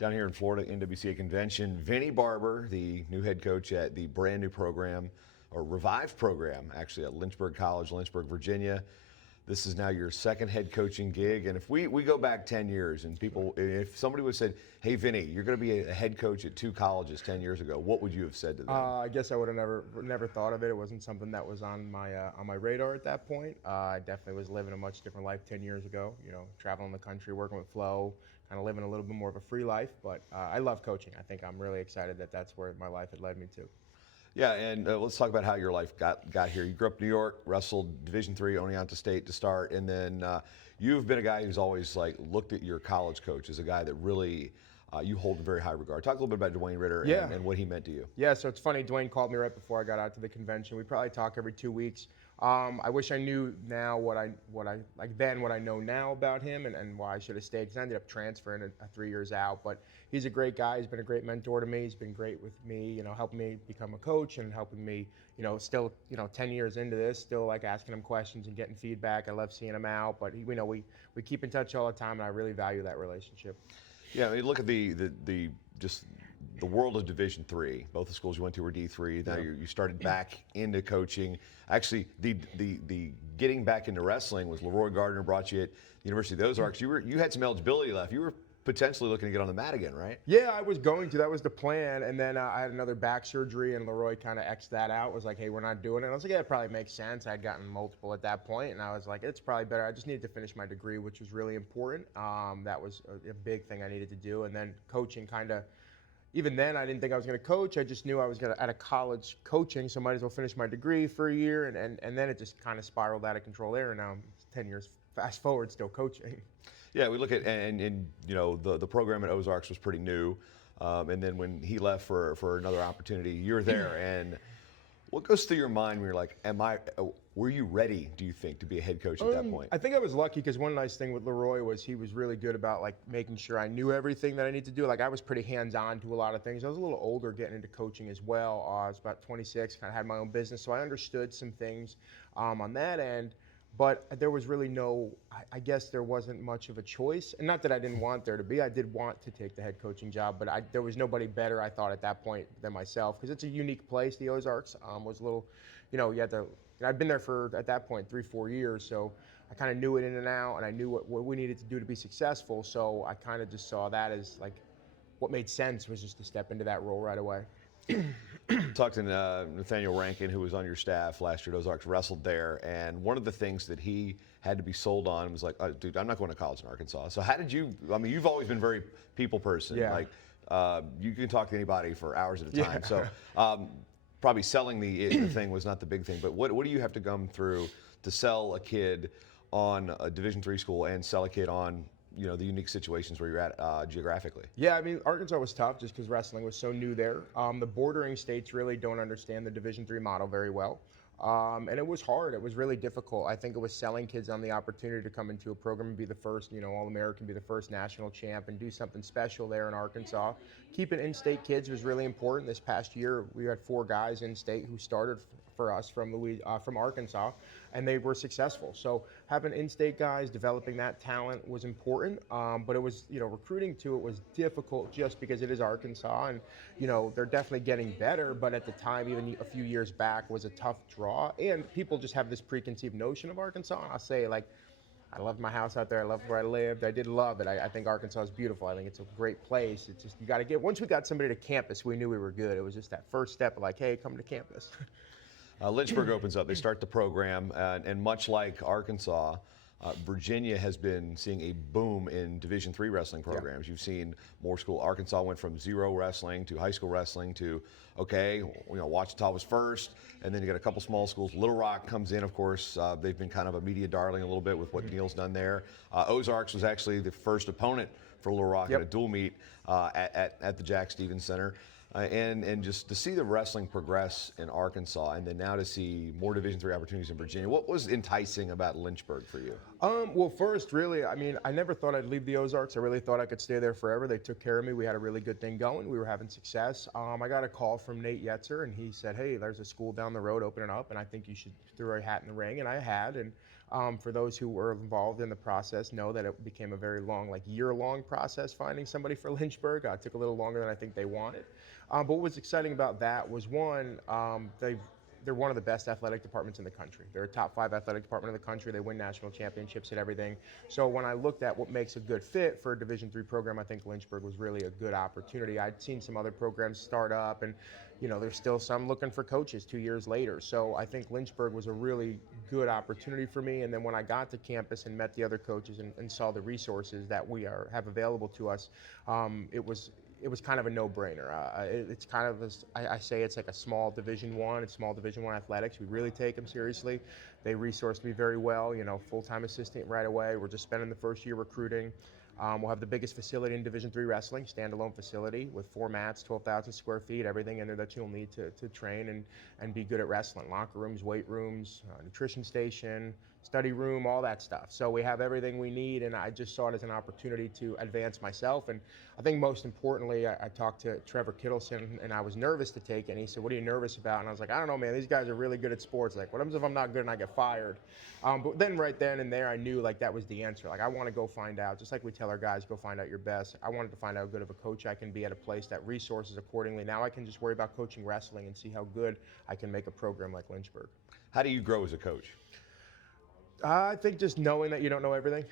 down here in Florida, NWCA convention. Vinny Barber, the new head coach at the brand new program, or revived program, actually, at Lynchburg College, Lynchburg, Virginia. This is now your second head coaching gig. And if we go back 10 years and if somebody would have said, hey, Vinny, you're going to be a head coach at 2 colleges 10 years ago, what would you have said to them? I guess I would have never thought of it. It wasn't something that was on my radar at that point. I definitely was living a much different life 10 years ago, traveling the country, working with Flo, kind of living a little bit more of a free life. But I love coaching. I think I'm really excited that that's where my life had led me to. Yeah, and let's talk about how your life got here. You grew up in New York, wrestled Division III, Oneonta State to start, and then you've been a guy who's always looked at your college coach as a guy that really you hold in very high regard. Talk a little bit about Duane Ritter and what he meant to you. Yeah, so it's funny. Duane called me right before I got out to the convention. We probably talk every 2 weeks. I wish I knew now what I know now about him and why I should have stayed, because I ended up transferring 3 years out. But he's a great guy. He's been a great mentor to me. He's been great with me, helping me become a coach and helping me, still, 10 years into this, still asking him questions and getting feedback. I love seeing him out, but we keep in touch all the time, and I really value that relationship. Yeah, I mean, look at the world of Division III. Both the schools you went to were D3. Now you started back into coaching. Actually, the getting back into wrestling was Leroy Gardner brought you at the University of the Ozarks. You had some eligibility left. You were potentially looking to get on the mat again, right? Yeah, I was going to. That was the plan. And then I had another back surgery, and Leroy kind of X'd that out. Was like, hey, we're not doing it. And I was like, yeah, it probably makes sense. I'd gotten multiple at that point, and I was like, it's probably better. I just needed to finish my degree, which was really important. That was a big thing I needed to do. And then coaching even then, I didn't think I was going to coach. I just knew I was going to, out of college coaching, so might as well finish my degree for a year. And then it just kind of spiraled out of control there. And now I'm 10 years fast forward, still coaching. Yeah, we look at, and the program at Ozarks was pretty new. And then when he left for another opportunity, you're there. And what goes through your mind when you're like, were you ready, do you think, to be a head coach at that point? I think I was lucky, because one nice thing with Leroy was he was really good about making sure I knew everything that I need to do. I was pretty hands-on to a lot of things. I was a little older getting into coaching as well. I was about 26, kind of had my own business, so I understood some things on that end. But there was really I guess there wasn't much of a choice. And not that I didn't want there to be. I did want to take the head coaching job, but there was nobody better, I thought, at that point than myself, because it's a unique place. The Ozarks was a little, you had to, I'd been there for, at that point, 3-4 years. So I kind of knew it in and out, and I knew what we needed to do to be successful. So I kind of just saw that as what made sense was just to step into that role right away. Talked to Nathaniel Rankin, who was on your staff last year at Ozarks, wrestled there, and one of the things that he had to be sold on was dude, I'm not going to college in Arkansas. So how did you, you've always been a very people person. Yeah. You can talk to anybody for hours at a time. Yeah. So probably selling the thing was not the big thing, but what do you have to come through to sell a kid on a Division III school and sell a kid on the unique situations where you're at geographically? Yeah, Arkansas was tough just because wrestling was so new there. The bordering states really don't understand the Division III model very well. And it was hard. It was really difficult. I think it was selling kids on the opportunity to come into a program and be the first, All-American, be the first national champ and do something special there in Arkansas. Keeping in-state kids was really important. This past year, we had 4 guys in-state who started for us from Arkansas, and they were successful. So having in-state guys, developing that talent was important. But it was, recruiting to it was difficult just because it is Arkansas, and, they're definitely getting better. But at the time, even a few years back, was a tough draw. And people just have this preconceived notion of Arkansas. And I'll say, I loved my house out there. I loved where I lived. I did love it. I think Arkansas is beautiful. I think it's a great place. It's just, you got to once we got somebody to campus, we knew we were good. It was just that first step of hey, come to campus. Lynchburg opens up. They start the program, and much like Arkansas, Virginia has been seeing a boom in Division III wrestling programs. Yeah. You've seen more school. Arkansas went from 0 wrestling to high school wrestling to, Ouachita was first, and then you got a couple small schools. Little Rock comes in, of course. They've been kind of a media darling a little bit with what Neil's done there. Ozarks was actually the first opponent for Little Rock at a dual meet at the Jack Stevens Center. And just to see the wrestling progress in Arkansas, and then now to see more Division III opportunities in Virginia, what was enticing about Lynchburg for you? Well, first, really, I never thought I'd leave the Ozarks. I really thought I could stay there forever. They took care of me. We had a really good thing going. We were having success. I got a call from Nate Yetzer, and he said, hey, there's a school down the road opening up, and I think you should throw a hat in the ring. And I had, and For those who were involved in the process, know that it became a very long, like year-long process finding somebody for Lynchburg. It took a little longer than I think they wanted. But what was exciting about that was one, they're one of the best athletic departments in the country. They're a top 5 athletic department in the country. They win national championships and everything. So when I looked at what makes a good fit for a Division III program, I think Lynchburg was really a good opportunity. I'd seen some other programs start up, and there's still some looking for coaches 2 years later. So I think Lynchburg was a really good opportunity for me. And then when I got to campus and met the other coaches and saw the resources that we have available to us, it was kind of a no-brainer. It's kind of, I say it's like a small Division I. It's small Division I athletics. We really take them seriously. They resourced me very well, full-time assistant right away. We're just spending the first year recruiting. We'll have the biggest facility in Division III wrestling, standalone facility with 4 mats, 12,000 square feet, everything in there that you'll need to train and be good at wrestling. Locker rooms, weight rooms, nutrition station, study room, all that stuff. So we have everything we need, and I just saw it as an opportunity to advance myself. And I think most importantly, I talked to Trevor Kittleson, and I was nervous to take it. And he said, "What are you nervous about?" And I was like, "I don't know, man. These guys are really good at sports. Like, what happens if I'm not good and I get fired?" But then right then and there, I knew like that was the answer. Like, I want to go find out, just like we tell our guys, go find out your best. I wanted to find out how good of a coach I can be at a place that resources accordingly. Now I can just worry about coaching wrestling and see how good I can make a program like Lynchburg. How do you grow as a coach? I think just knowing that you don't know everything.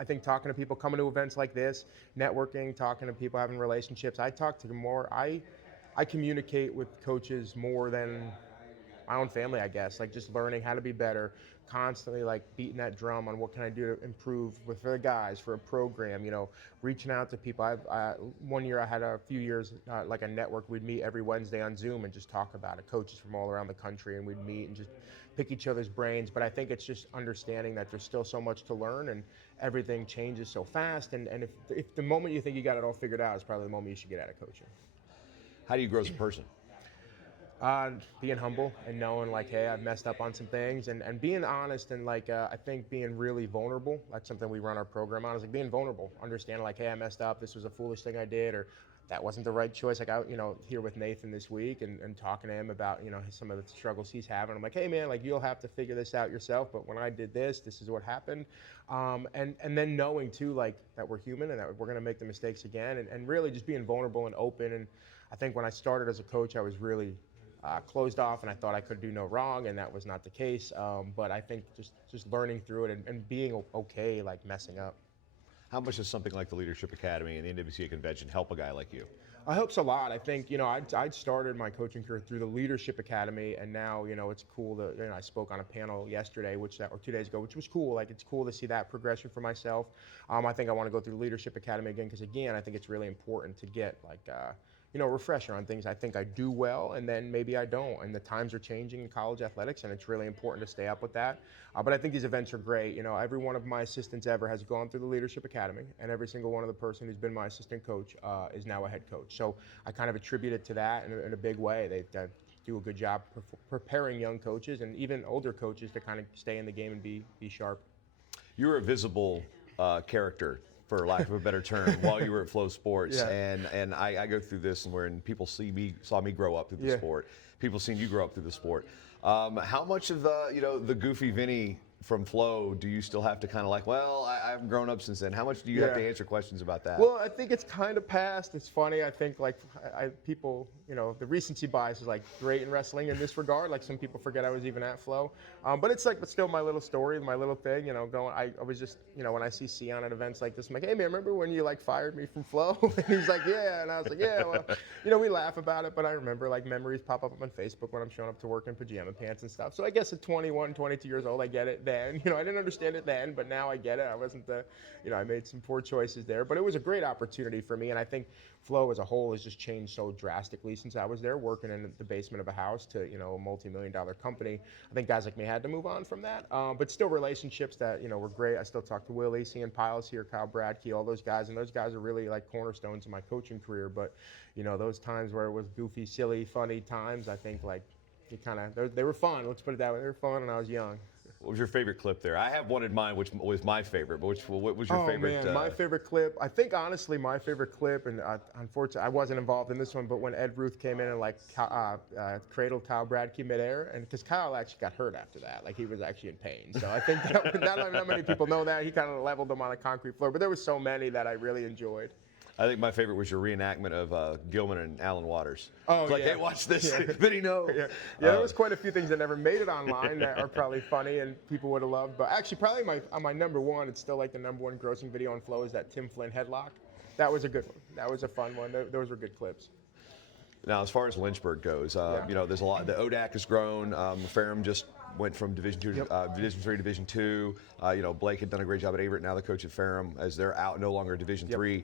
I think talking to people, coming to events like this, networking, talking to people, having relationships. I talk to more. I communicate with coaches more than my own family, I guess. Like just learning how to be better, constantly like beating that drum on what can I do to improve for the guys, for a program. Reaching out to people. One year I had a few years like a network. We'd meet every Wednesday on Zoom and just talk about it. Coaches from all around the country, and we'd meet and just pick each other's brains. But I think it's just understanding that there's still so much to learn, and everything changes so fast. And if the moment you think you got it all figured out is probably the moment you should get out of coaching. How do you grow as a person? Being humble and knowing like, hey, I've messed up on some things, and being honest, and like I think being really vulnerable. That's something we run our program on, is like being vulnerable, understanding like, hey, I messed up, this was a foolish thing I did, or that wasn't the right choice. Like I, here with Nathan this week and talking to him about, some of the struggles he's having. I'm like, hey man, like you'll have to figure this out yourself, but when I did this is what happened. And then knowing too, like that we're human and that we're gonna make the mistakes again, and really just being vulnerable and open. And I think when I started as a coach, I was really closed off, and I thought I could do no wrong, and that was not the case. But I think just learning through it and being okay, like messing up. How much does something like the Leadership Academy and the NWCA convention help a guy like you? It helps a lot. I think, I'd started my coaching career through the Leadership Academy, and now, it's cool that, I spoke on a panel yesterday, or 2 days ago, which was cool. Like, it's cool to see that progression for myself. I think I want to go through the Leadership Academy again, because again, I think it's really important to get like, a refresher on things I think I do well, and then maybe I don't. And the times are changing in college athletics, and it's really important to stay up with that. But I think these events are great. Every one of my assistants ever has gone through the Leadership Academy, and every single one of the person who's been my assistant coach is now a head coach. So I kind of attribute it to that in a big way. They do a good job preparing young coaches and even older coaches to kind of stay in the game and be sharp. You're a visible character, for lack of a better term, while you were at Flow Sports. Yeah. And I go through this, and when people saw me grow up through the sport, people seen you grow up through the sport. How much of the goofy Vinny from Flow do you still have to kind of like, well, I've grown up since then. How much do you have to answer questions about that? Well, I think it's kind of past. It's funny. I think like people, the recency bias is like great in wrestling in this regard. Like some people forget I was even at Flow. But it's like, but still my little story, my little thing, going, I was just, when I see Sion at events like this, I'm like, hey man, remember when you like fired me from Flow? And he's like, yeah. And I was like, yeah, well, we laugh about it, but I remember like memories pop up on Facebook when I'm showing up to work in pajama pants and stuff. So I guess at 21, 22 years old, I get it then. I didn't understand it then, but now I get it. I wasn't I made some poor choices there, but it was a great opportunity for me. And I think Flow as a whole has just changed so drastically since I was there, working in the basement of a house to, a multi-million-dollar company. I think guys like me had to move on from that, but still relationships that, were great. I still talk to Willie, Cian Piles here, Kyle Bradkey, all those guys, and those guys are really like cornerstones in my coaching career. But, those times where it was goofy, silly, funny times, I think like they were fun. Let's put it that way. They were fun, and I was young. What was your favorite clip there? I have one in mind, which was my favorite, but what was your favorite? Oh man, my favorite clip. I think honestly, my favorite clip, and unfortunately, I wasn't involved in this one, but when Ed Ruth came in and like cradled Kyle Bradkey midair, and because Kyle actually got hurt after that, like he was actually in pain. So I think not many people know that. He kind of leveled him on a concrete floor, but there was so many that I really enjoyed. I think my favorite was your reenactment of Gilman and Alan Waters. Oh, it's like, yeah. hey, watch this. Yeah. Vinny, no. Yeah, there was quite a few things that never made it online that are probably funny and people would have loved. But actually, probably my number one, it's still like the number one grossing video on Flow, is that Tim Flynn headlock. That was a good one. That was a fun one. Those were good clips. Now, as far as Lynchburg goes, you know, there's a lot. The ODAC has grown. Ferrum just went from Division II to Division III, Division II. You know, Blake had done a great job at Averett. Now the coach at Ferrum, as they're out, no longer a Division III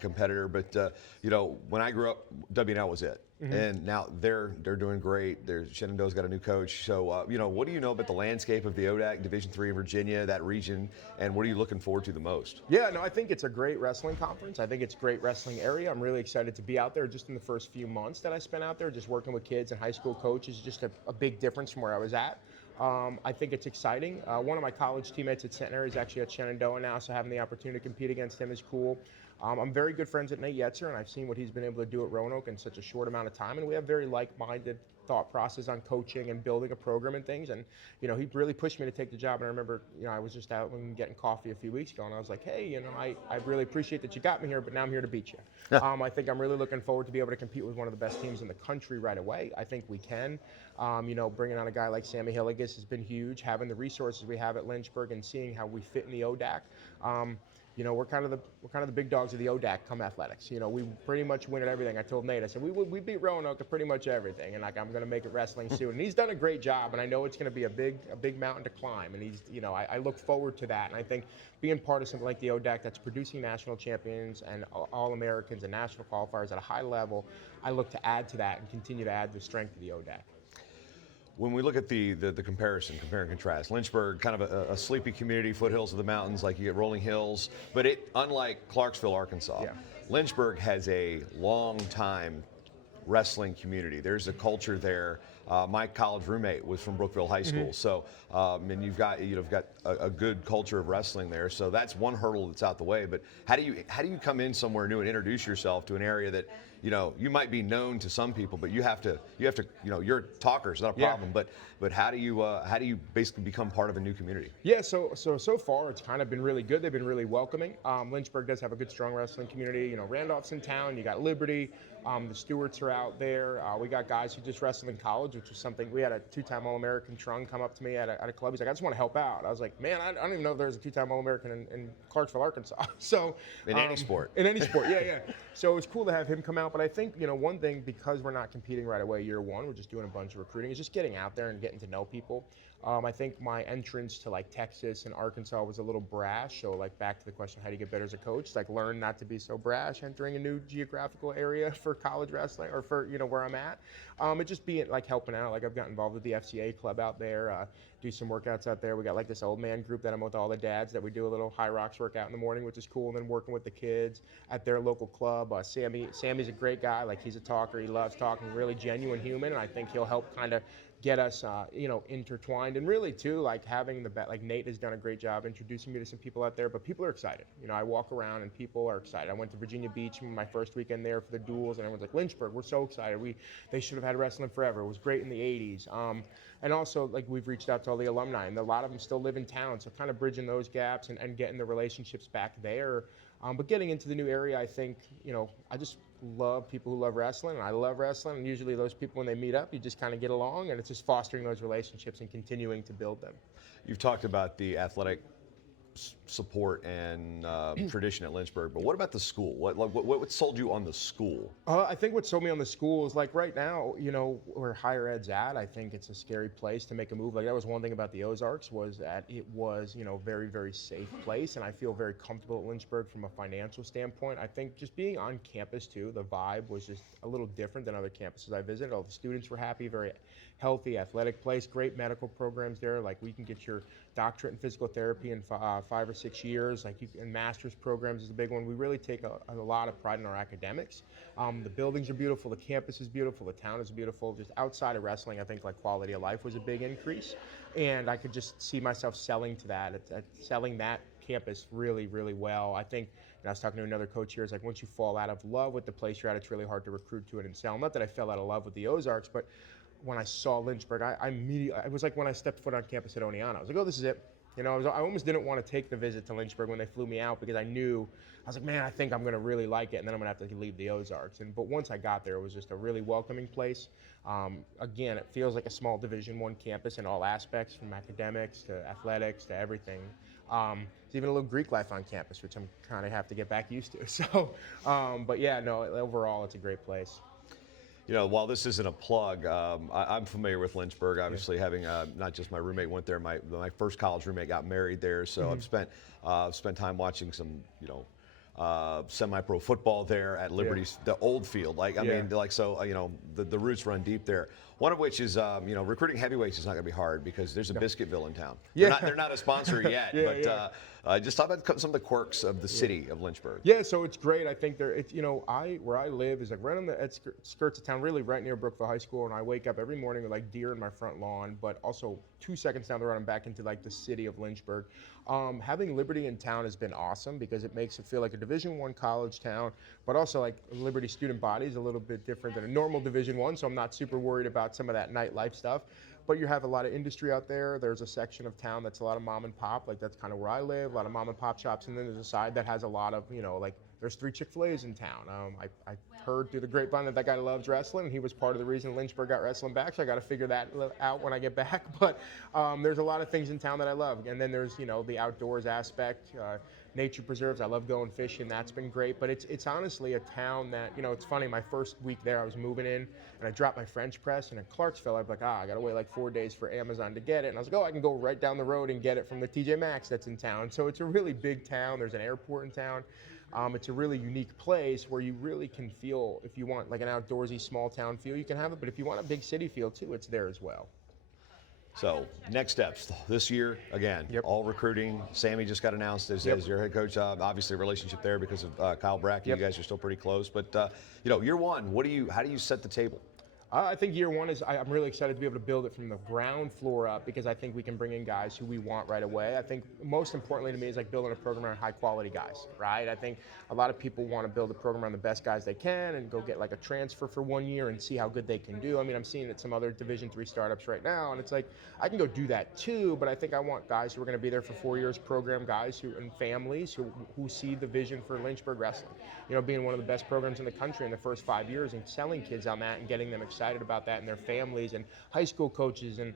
competitor. But you know, when I grew up, WNL was it, and now they're doing great. Shenandoah's got a new coach. So you know, what do you know about the landscape of the ODAC, Division III in Virginia, that region, and what are you looking forward to the most? Yeah, no, I think it's a great wrestling conference. I think it's a great wrestling area. I'm really excited to be out there. Just in the first few months that I spent out there, just working with kids and high school coaches, just a big difference from where I was at. I think it's exciting. One of my college teammates at Centenary is actually at Shenandoah now, so having the opportunity to compete against him is cool. I'm very good friends with Nate Yetzer, and I've seen what he's been able to do at Roanoke in such a short amount of time, and we have very like-minded thought process on coaching and building a program and things. And you know, he really pushed me to take the job. And I remember, you know, I was just out and getting coffee a few weeks ago, and I was like, hey, you know, I really appreciate that you got me here, but now I'm here to beat you. I think I'm really looking forward to be able to compete with one of the best teams in the country right away. I think we can. You know, bringing on a guy like Sammy Hilligus has been huge. Having the resources we have at Lynchburg and seeing how we fit in the ODAC. You know, we're kind of the big dogs of the ODAC come athletics. You know, we pretty much win at everything. I told Nate, I said, we beat Roanoke at pretty much everything, and like I'm going to make it wrestling soon. And he's done a great job, and I know it's going to be a big mountain to climb. And he's, you know, I look forward to that. And I think being part of something like the ODAC that's producing national champions and All-Americans and national qualifiers at a high level, I look to add to that and continue to add the strength of the ODAC. When we look at the compare and contrast, Lynchburg, kind of a sleepy community, foothills of the mountains, like you get rolling hills, but unlike Clarksville, Arkansas, Lynchburg has a long time wrestling community. There's a culture there. My college roommate was from Brookville High School, so and you've got a good culture of wrestling there. So that's one hurdle that's out the way. But how do you come in somewhere new and introduce yourself to an area that, you know, you might be known to some people, but you have to you know, you're a talker, it's not a problem. But how do you basically become part of a new community? Yeah, so far it's kind of been really good. They've been really welcoming. Lynchburg does have a good, strong wrestling community. You know, Randolph's in town. You got Liberty. The Stewarts are out there. We got guys who just wrestled in college, which was something. We had a two-time All-American Trung come up to me at a club. He's like, I just want to help out. I was like, man, I don't even know if there's a two-time All-American in Clarksville, Arkansas. So in any sport. In any sport, yeah. So it was cool to have him come out. But I think, you know, one thing, because we're not competing right away year one, we're just doing a bunch of recruiting, is just getting out there and getting to know people. I think my entrance to like Texas and Arkansas was a little brash. So like back to the question, how do you get better as a coach? Like learn not to be so brash entering a new geographical area for college wrestling or for, you know, where I'm at. It just being like helping out. Like I've got involved with the FCA club out there, do some workouts out there. We got like this old man group that I'm with all the dads that we do a little high rocks workout in the morning, which is cool. And then working with the kids at their local club. Sammy's a great guy. Like he's a talker. He loves talking, really genuine human. And I think he'll help kind of get us, you know, intertwined. And really, too, like having like Nate has done a great job introducing me to some people out there, but people are excited. You know, I walk around and people are excited. I went to Virginia Beach my first weekend there for the duels, and everyone's like, Lynchburg, we're so excited. They should have had wrestling forever. It was great in the 80s. And also, like, we've reached out to all the alumni, and a lot of them still live in town, so kind of bridging those gaps and getting the relationships back there. But getting into the new area, I think, you know, I just love people who love wrestling, and I love wrestling, and usually those people, when they meet up, you just kind of get along, and it's just fostering those relationships and continuing to build them. You've talked about the athletic support and tradition at Lynchburg, but what about the school? What sold you on the school? I think what sold me on the school is, like, right now, you know, where higher ed's at, I think it's a scary place to make a move. Like, that was one thing about the Ozarks, was that it was, you know, very, very safe place, and I feel very comfortable at Lynchburg from a financial standpoint. I think just being on campus, too, the vibe was just a little different than other campuses I visited. All the students were happy, very healthy, athletic place, great medical programs there. Like, we can get your doctorate in physical therapy in 5 or 6 years. And master's programs is a big one. We really take a lot of pride in our academics. The buildings are beautiful, the campus is beautiful, the town is beautiful. Just outside of wrestling, I think like quality of life was a big increase, and I could just see myself selling to that, selling that campus really, really well. I think, and I was talking to another coach here, it's like once you fall out of love with the place you're at, it's really hard to recruit to it and sell. Not that I fell out of love with the Ozarks, but when I saw Lynchburg, I immediately, it was like when I stepped foot on campus at Oneonta. I was like, oh, this is it. You know, I almost didn't want to take the visit to Lynchburg when they flew me out because I was like, man, I think I'm going to really like it, and then I'm going to have to leave the Ozarks. But once I got there, it was just a really welcoming place. Again, it feels like a small Division I campus in all aspects, from academics to athletics to everything. There's even a little Greek life on campus, which I'm kind of have to get back used to. So, but yeah, no, overall, it's a great place. You know, while this isn't a plug, I'm familiar with Lynchburg, obviously having not just my roommate went there, my first college roommate got married there, so I've spent time watching some, semi-pro football there at Liberty's, the old field. I mean, the roots run deep there. One of which is, recruiting heavyweights is not going to be hard because there's a Biscuitville in town. They're not a sponsor yet, just talk about some of the quirks of the city of Lynchburg. Yeah, so it's great. I think where I live is like right on the skirts of town, really right near Brookville High School, and I wake up every morning with like deer in my front lawn, but also 2 seconds down the road, I'm back into like the city of Lynchburg. Having Liberty in town has been awesome because it makes it feel like a Division I college town, but also like Liberty student body is a little bit different than a normal Division I, so I'm not super worried about some of that nightlife stuff. But you have a lot of industry out there. There's a section of town that's a lot of mom and pop, like that's kind of where I live, a lot of mom and pop shops, and then there's a side that has a lot of, there's 3 Chick-fil-A's in town. I heard through the grapevine that guy loves wrestling, and he was part of the reason Lynchburg got wrestling back, so I got to figure that out when I get back. But there's a lot of things in town that I love. And then there's, the outdoors aspect, nature preserves. I love going fishing. That's been great. But it's honestly a town that, it's funny, my first week there, I was moving in, and I dropped my French press, and in Clarksville, I'd be like, I got to wait like 4 days for Amazon to get it. And I was like, I can go right down the road and get it from the TJ Maxx that's in town. So it's a really big town. There's an airport in town. It's a really unique place where you really can feel, if you want like an outdoorsy small town feel, you can have it. But if you want a big city feel too, it's there as well. So next steps this year, again, all recruiting. Sammy just got announced as your head coach. Obviously a relationship there because of Kyle Brackey. You guys are still pretty close. But year one, how do you set the table? I think year one is, I'm really excited to be able to build it from the ground floor up because I think we can bring in guys who we want right away. I think most importantly to me is like building a program around high quality guys, right? I think a lot of people want to build a program around the best guys they can and go get like a transfer for 1 year and see how good they can do. I mean, I'm seeing it some other Division III startups right now, and it's like, I can go do that too, but I think I want guys who are going to be there for 4 years, program guys and families who see the vision for Lynchburg wrestling. Being one of the best programs in the country in the first 5 years and selling kids on that and getting them excited about that and their families and high school coaches and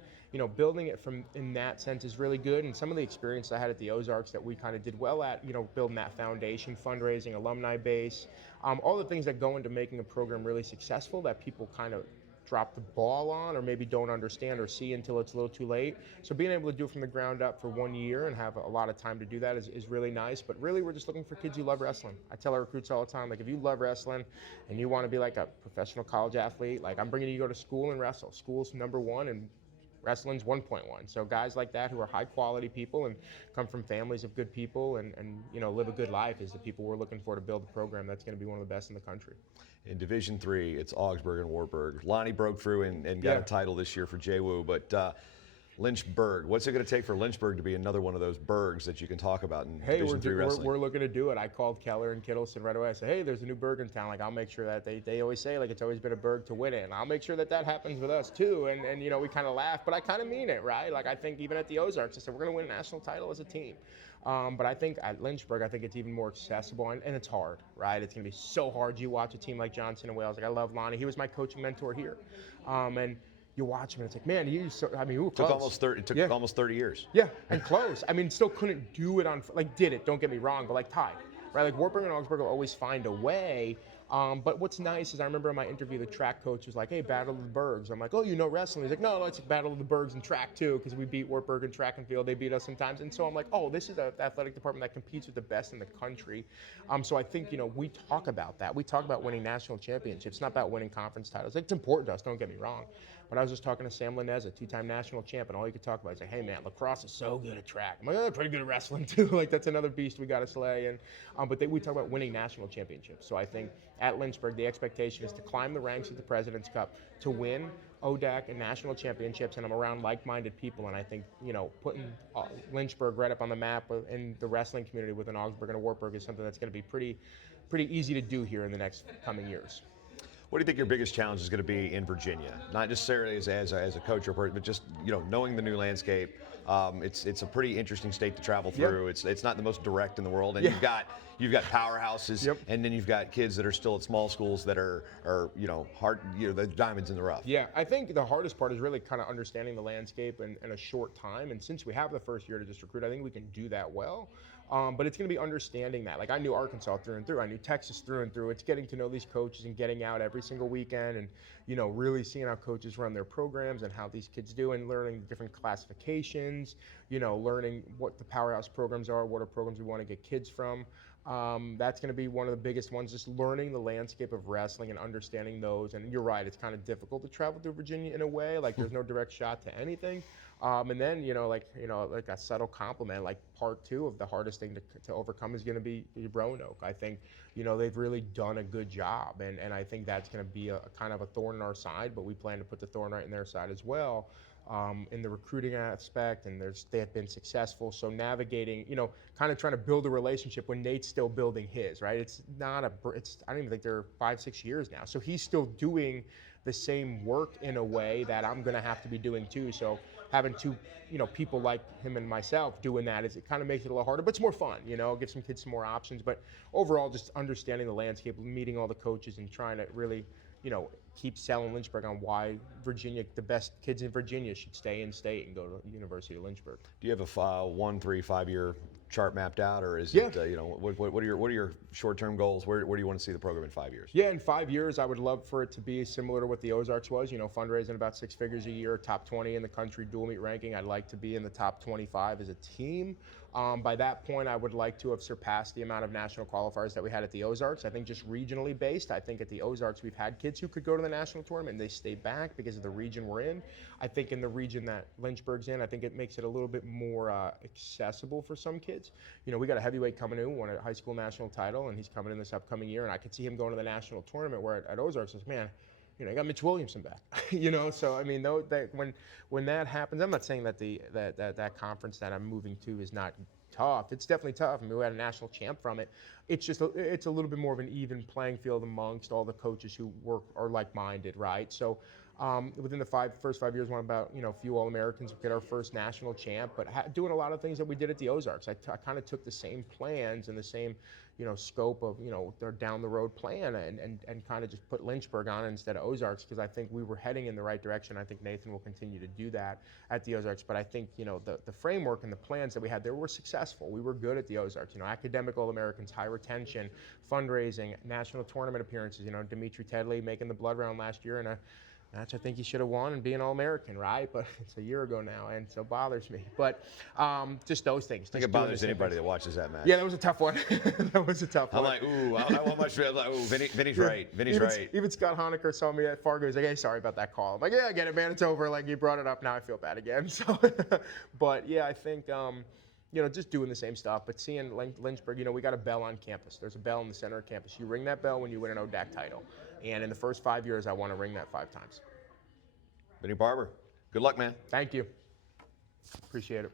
building it from in that sense is really good. And some of the experience I had at the Ozarks that we kind of did well at, building that foundation, fundraising, alumni base, all the things that go into making a program really successful that people kind of drop the ball on or maybe don't understand or see until it's a little too late. So being able to do it from the ground up for 1 year and have a lot of time to do that is really nice. But really, we're just looking for kids who love wrestling. I tell our recruits all the time, like, if you love wrestling and you want to be like a professional college athlete, like, I'm bringing you to go to school and wrestle. School's number one and wrestling's 1.1. So guys like that who are high quality people and come from families of good people and live a good life is the people we're looking for to build a program that's going to be one of the best in the country. In Division III, it's Augsburg and Wartburg. Lonnie broke through and got a title this year for JWU, but Lynchburg, what's it going to take for Lynchburg to be another one of those burgs that you can talk about in Division III wrestling? We're looking to do it. I called Keller and Kittleson right away. I said, hey, there's a new burg in town. Like, I'll make sure that they always say, like, it's always been a burg to win it. And I'll make sure that happens with us, too. And we kind of laugh, but I kind of mean it, right? Like, I think even at the Ozarks, I said, we're going to win a national title as a team. But I think at Lynchburg, I think it's even more accessible, and it's hard, right? It's going to be so hard. You watch a team like Johnson and Wales. Like, I love Lonnie. He was my coaching mentor here. And you watch him, and it's like, man, we were close. It took almost 30 years. Yeah, and close. I mean, still couldn't do it did it, don't get me wrong, but like tied, right? Like Wartburg and Augsburg will always find a way, But what's nice is I remember in my interview, the track coach was like, "Hey, Battle of the Bergs." I'm like, "Oh, you know wrestling?" He's like, "No, it's Battle of the Bergs and track too, because we beat Wartburg in track and field. They beat us sometimes." And so I'm like, "Oh, this is an athletic department that competes with the best in the country." So I think, we talk about that. We talk about winning national championships, not about winning conference titles. It's important to us, don't get me wrong. But I was just talking to Sam Linez, a two-time national champ, and all he could talk about is like, "Hey man, lacrosse is so good at track." I'm like, "Oh, they're pretty good at wrestling too." Like, that's another beast we got to slay. And we talk about winning national championships. So I think at Lynchburg, the expectation is to climb the ranks of the President's Cup, to win ODAC and national championships, and I'm around like-minded people, and I think, putting Lynchburg right up on the map in the wrestling community with an Augsburg and a Wartburg is something that's going to be pretty easy to do here in the next coming years. What do you think your biggest challenge is going to be in Virginia? Not necessarily as a coach or person, but just knowing the new landscape. It's a pretty interesting state to travel through. Yep. It's not the most direct in the world, and you've got powerhouses, Yep. and then you've got kids that are still at small schools that are hard, the diamonds in the rough. Yeah, I think the hardest part is really kind of understanding the landscape in a short time. And since we have the first year to just recruit, I think we can do that well. But it's going to be understanding that. Like, I knew Arkansas through and through. I knew Texas through and through. It's getting to know these coaches and getting out every single weekend and, really seeing how coaches run their programs and how these kids do, and learning the different classifications, learning what the powerhouse programs are, what are programs we want to get kids from. That's going to be one of the biggest ones, just learning the landscape of wrestling and understanding those. And you're right, it's kind of difficult to travel through Virginia in a way. Like, there's no direct shot to anything. And then, like a subtle compliment, like part two of the hardest thing to overcome is going to be Roanoke. I think, they've really done a good job. And I think that's going to be a kind of a thorn in our side, but we plan to put the thorn right in their side as well. In the recruiting aspect, and they have been successful. So navigating, kind of trying to build a relationship when Nate's still building his, right? I don't even think they're 5-6 years now. So he's still doing the same work in a way that I'm going to have to be doing too. So having two, people like him and myself doing that, it kind of makes it a little harder, but it's more fun, give some kids some more options. But overall, just understanding the landscape, meeting all the coaches, and trying to really, keep selling Lynchburg on why Virginia, the best kids in Virginia, should stay in state and go to the University of Lynchburg. Do you have a 1, 3, 5 year chart mapped out, or is it what are your short-term goals? Where do you want to see the program in 5 years? Yeah, in 5 years, I would love for it to be similar to what the Ozarks was. Fundraising about 6 figures a year, top 20 in the country dual meet ranking. I'd like to be in the top 25 as a team. By that point, I would like to have surpassed the amount of national qualifiers that we had at the Ozarks. I think just regionally based, I think at the Ozarks we've had kids who could go to the national tournament and they stay back because of the region we're in. I think in the region that Lynchburg's in, I think it makes it a little bit more accessible for some kids. We got a heavyweight coming in who won a high school national title, and he's coming in this upcoming year, and I could see him going to the national tournament, where at Ozarks, man, you got Mitch Williamson back, So I mean, when that happens, I'm not saying that that conference that I'm moving to is not tough. It's definitely tough. I mean, we had a national champ from it. It's just it's a little bit more of an even playing field amongst all the coaches who are like-minded, right? So within the first 5 years, won about a few All-Americans, get our first national champ, but doing a lot of things that we did at the Ozarks. I kind of took the same plans and the same scope of their down the road plan and kind of just put Lynchburg on instead of Ozarks, because I think we were heading in the right direction. I think Nathan will continue to do that at the Ozarks, but I think the framework and the plans that we had there were successful. We were good at the Ozarks. Academic All-Americans, high retention, fundraising, national tournament appearances. Dimitri Tedley making the blood round last year, and a match I think he should have won and be an All-American, right? But it's a year ago now, and so it bothers me. But just those things. I think it bothers anybody that watches that match. Yeah, that was a tough one. That was a tough one. I'm like, ooh, I want much. I'm like, ooh, Vinny's right. Vinny's right. Even Scott Honecker saw me at Fargo. He's like, hey, sorry about that call. I'm like, yeah, I get it, man. It's over. Like, you brought it up. Now I feel bad again. So, but yeah, I think, just doing the same stuff. But seeing Lynchburg, we got a bell on campus. There's a bell in the center of campus. You ring that bell when you win an ODAC title. And in the first 5 years, I want to ring that 5 times. Vinny Barber, good luck, man. Thank you. Appreciate it.